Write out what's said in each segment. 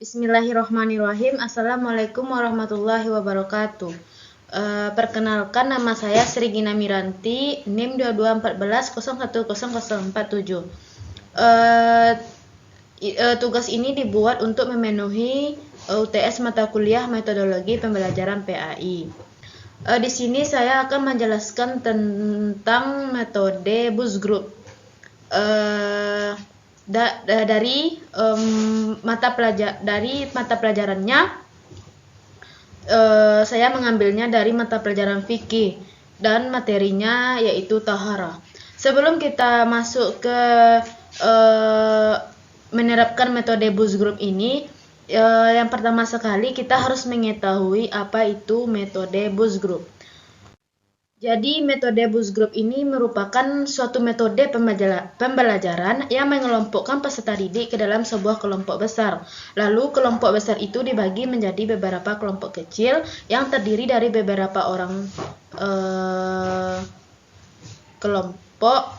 Bismillahirrahmanirrahim. Assalamualaikum warahmatullahi wabarakatuh. Perkenalkan, nama saya Sri Gina Miranti, NIM 2214010047. Tugas ini dibuat untuk memenuhi UTS mata kuliah metodologi pembelajaran PAI. Di sini saya akan menjelaskan tentang metode Boost Group. Dari mata pelajarannya, saya mengambilnya dari mata pelajaran fikih dan materinya yaitu taharah. Sebelum kita masuk ke menerapkan metode Boost Group ini, yang pertama sekali kita harus mengetahui apa itu metode Boost Group. Jadi, metode Boost Group ini merupakan suatu metode pembelajaran yang mengelompokkan peserta didik ke dalam sebuah kelompok besar. Lalu, kelompok besar itu dibagi menjadi beberapa kelompok kecil yang terdiri dari beberapa orang kelompok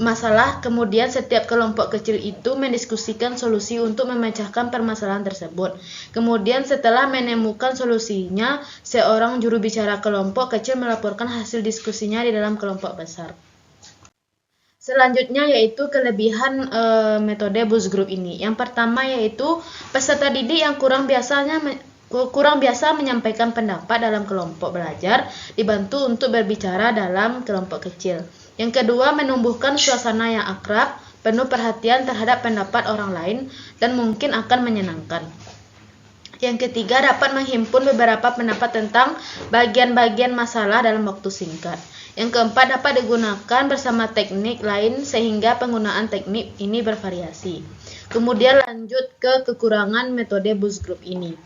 masalah. Kemudian setiap kelompok kecil itu mendiskusikan solusi untuk memecahkan permasalahan tersebut. Kemudian setelah menemukan solusinya, seorang juru bicara kelompok kecil melaporkan hasil diskusinya di dalam kelompok besar. Selanjutnya yaitu kelebihan metode Boost Group ini. Yang pertama yaitu peserta didik yang kurang biasa menyampaikan pendapat dalam kelompok belajar dibantu untuk berbicara dalam kelompok kecil. Yang kedua, menumbuhkan suasana yang akrab, penuh perhatian terhadap pendapat orang lain, dan mungkin akan menyenangkan. Yang ketiga, dapat menghimpun beberapa pendapat tentang bagian-bagian masalah dalam waktu singkat. Yang keempat, dapat digunakan bersama teknik lain sehingga penggunaan teknik ini bervariasi. Kemudian lanjut ke kekurangan metode Boost Group ini.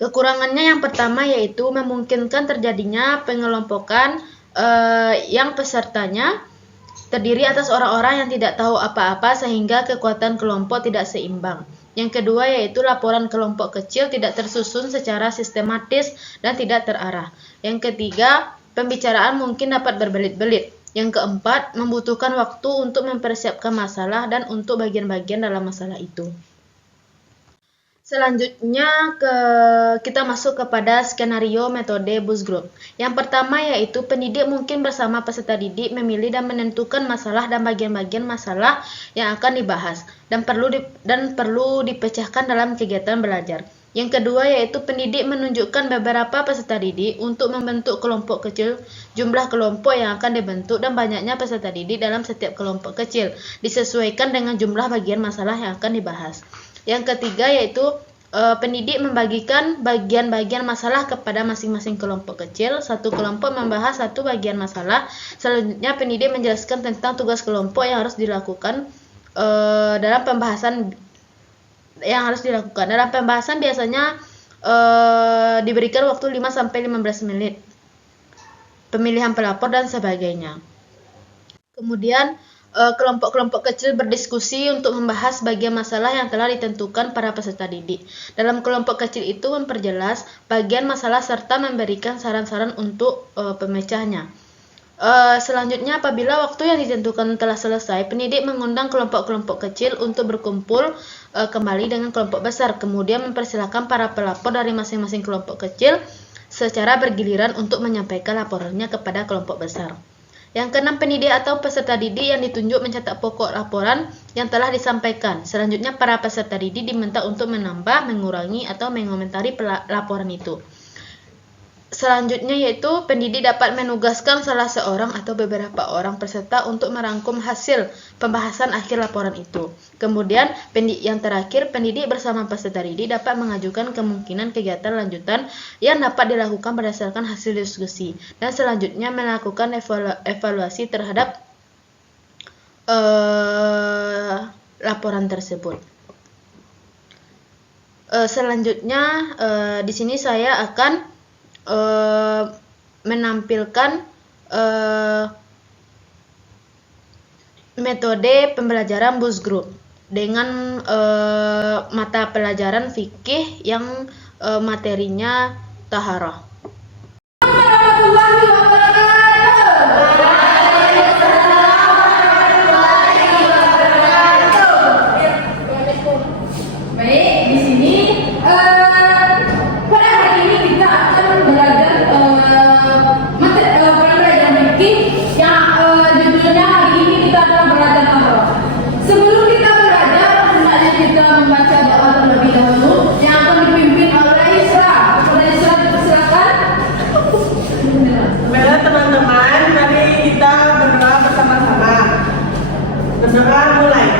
Kekurangannya yang pertama yaitu memungkinkan terjadinya pengelompokan yang pesertanya terdiri atas orang-orang yang tidak tahu apa-apa sehingga kekuatan kelompok tidak seimbang. Yang kedua yaitu laporan kelompok kecil tidak tersusun secara sistematis dan tidak terarah. Yang ketiga, pembicaraan mungkin dapat berbelit-belit. Yang keempat, membutuhkan waktu untuk mempersiapkan masalah dan untuk bagian-bagian dalam masalah itu. Selanjutnya kita masuk kepada skenario metode Boost Group. Yang pertama yaitu pendidik mungkin bersama peserta didik memilih dan menentukan masalah dan bagian-bagian masalah yang akan dibahas dan perlu dipecahkan dalam kegiatan belajar. Yang kedua yaitu pendidik menunjukkan beberapa peserta didik untuk membentuk kelompok kecil. Jumlah kelompok yang akan dibentuk dan banyaknya peserta didik dalam setiap kelompok kecil disesuaikan dengan jumlah bagian masalah yang akan dibahas. Yang ketiga yaitu pendidik membagikan bagian-bagian masalah kepada masing-masing kelompok kecil. Satu kelompok membahas satu bagian masalah. Selanjutnya pendidik menjelaskan tentang tugas kelompok yang harus dilakukan dalam pembahasan Dalam pembahasan biasanya diberikan waktu 5-15 menit. Pemilihan pelapor dan sebagainya. Kemudian kelompok-kelompok kecil berdiskusi untuk membahas bagian masalah yang telah ditentukan para peserta didik. Dalam kelompok kecil itu memperjelas bagian masalah serta memberikan saran-saran untuk pemecahnya. Selanjutnya, apabila waktu yang ditentukan telah selesai, pendidik mengundang kelompok-kelompok kecil untuk berkumpul kembali dengan kelompok besar. Kemudian mempersilahkan para pelapor dari masing-masing kelompok kecil secara bergiliran untuk menyampaikan laporannya kepada kelompok besar. Yang keenam, pendidik atau peserta didik yang ditunjuk mencatat pokok laporan yang telah disampaikan. Selanjutnya, para peserta didik diminta untuk menambah, mengurangi, atau mengomentari laporan itu. Selanjutnya yaitu pendidik dapat menugaskan salah seorang atau beberapa orang peserta untuk merangkum hasil pembahasan akhir laporan itu. Kemudian yang terakhir, pendidik bersama peserta didik dapat mengajukan kemungkinan kegiatan lanjutan yang dapat dilakukan berdasarkan hasil diskusi. Dan selanjutnya melakukan evaluasi terhadap laporan tersebut. Selanjutnya di sini saya akan menampilkan metode pembelajaran Boost Group dengan mata pelajaran fikih yang materinya taharah. Baik, di sini pada hari ini kita akan belajar pelajaran fikih yang judulnya hari ini kita akan belajar apa? Sebelum kita belajar, hendaknya kita membaca doa terlebih dahulu yang akan dipimpin oleh Isra. Oleh Isra, silakan. Baiklah teman-teman, mari kita berdoa bersama-sama. Berdoa mulai.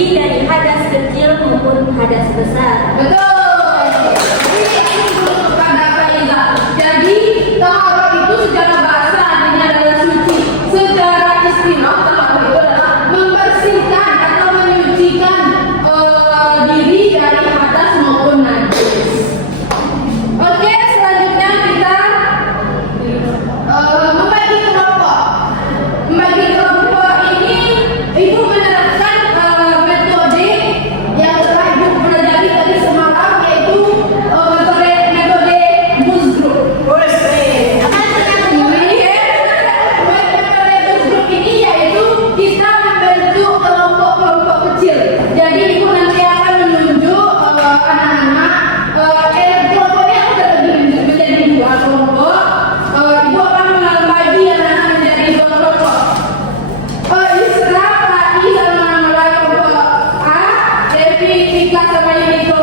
Dari hadas kecil maupun hadas besar. Betul. Ini dulu kepada Faiza. Jadi taharah itu secara bahasa artinya adalah suci. Secara istilah taharah itu adalah membersihkan atau menyucikan diri dari hadas maupun najis. Oke, selanjutnya kita membagi kelompok. Membagi kelompok ini ibu menerapkan metode yang telah ibu pelajari tadi semalam, yaitu metode Musgroup. Metode Musgroup ini yaitu kita membentuk kelompok-kelompok kecil. Jadi ibu nanti akan menunjuk anak-anak. Kelompoknya akan terbagi menjadi dua kelompok. Ibu akan membagi anak-anak menjadi dua kelompok. Isra, Rai sama Mulai kelompok A, Devi, Tika sama Yuniko